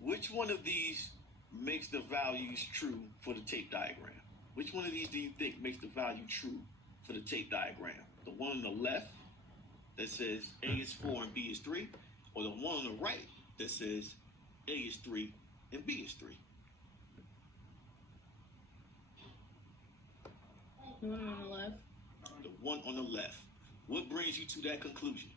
Which one of these makes the values true for the tape diagram? Which one of these do you think makes the value true for the tape diagram? The one on the left that says A is 4 and B is 3, or the one on the right that says A is 3 and B is 3? The one on the left. The one on the left. What brings you to that conclusion?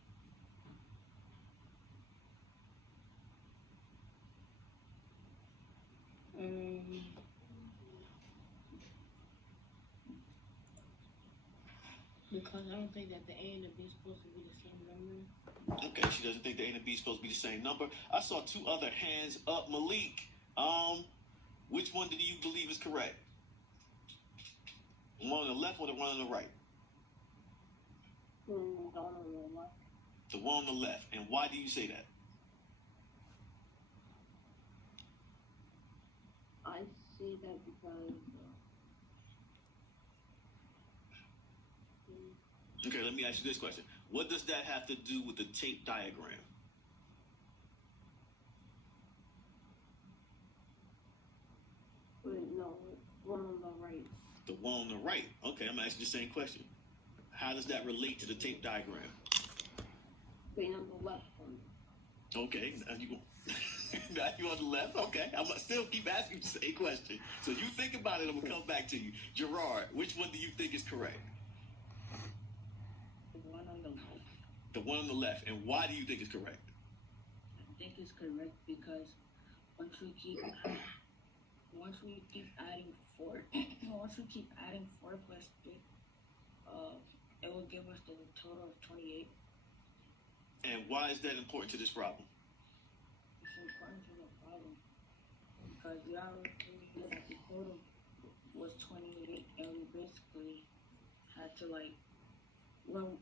Because I don't think that the A and the B is supposed to be the same number. Okay, she doesn't think the A and the B is supposed to be the same number. I saw two other hands up. Malik, which one do you believe is correct? The one on the left or the one on the right? The one on the left. The one on the left. And why do you say that? I see that because. Okay, let me ask you this question. What does that have to do with the tape diagram? Wait, no, one on the right. The one on the right. Okay, I'm asking the same question. How does that relate to the tape diagram? Wait, on the left one. Okay, now you now you on the left. Okay, I'm gonna still keep asking the same question. So you think about it. I'm gonna come back to you, Gerard. Which one do you think is correct? The one on the left. The one on the left. And why do you think it's correct? I think it's correct because once we keep adding four, once we keep adding 4 plus 3, it will give us the total of 28. And why is that important to this problem? It's important to the problem because we already knew that the total was 28, and we basically had to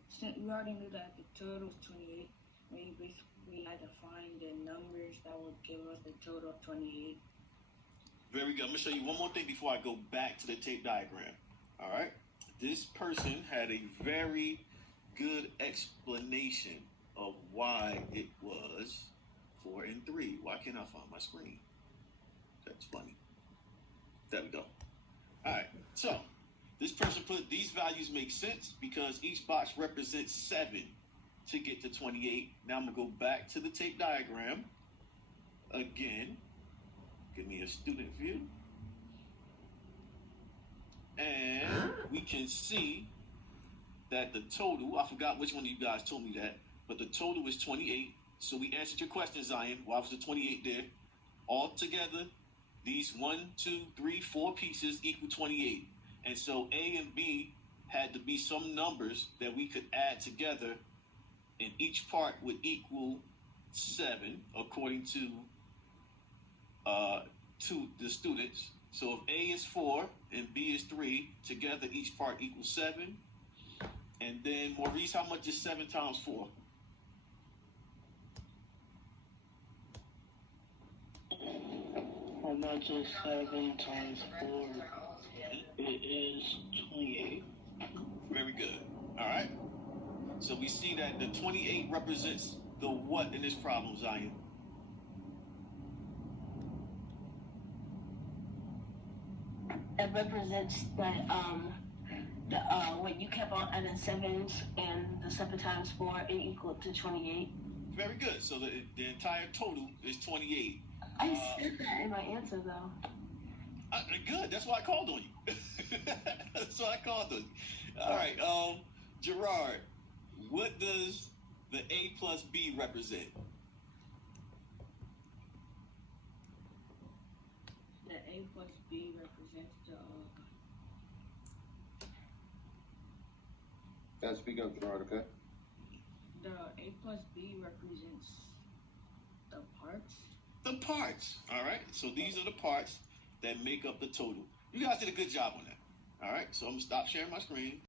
since we already knew that the total was 28, we basically had to find the numbers that would give us the total of 28. Very good. I'm gonna show you one more thing before I go back to the tape diagram. All right. This person had a very good explanation of why it was 4 and 3. Why can't I find my screen? That's funny. There we go. All right. So this person put these values make sense because each box represents 7 to get to 28. Now I'm gonna go back to the tape diagram again. Give me a student view. And we can see that the total, I forgot which one of you guys told me that, but the total is 28. So we answered your question, Zion. Why was the 28 there? All together, these 1, 2, 3, 4 pieces equal 28. And so A and B had to be some numbers that we could add together, and each part would equal 7 according to the students. So if A is 4 and B is 3, together each part equals 7. And then Maurice, how much is 7 times 4? How much is 7 times 4? It is 28. Very good. All right. So we see that the 28 represents the what in this problem, Zion? It represents that when you kept on adding 7s and the 7 times 4, it equaled to 28. Very good. So the entire total is 28. I said that in my answer though. Good. That's why I called on you. That's why I called on you. All right. Gerard, what does the A plus B represent? The A plus B represents That's speak up, Gerard, okay? the A plus B represents the parts. The parts. All right. So these are the parts that make up the total. You guys did a good job on that. All right. So I'm going to stop sharing my screen.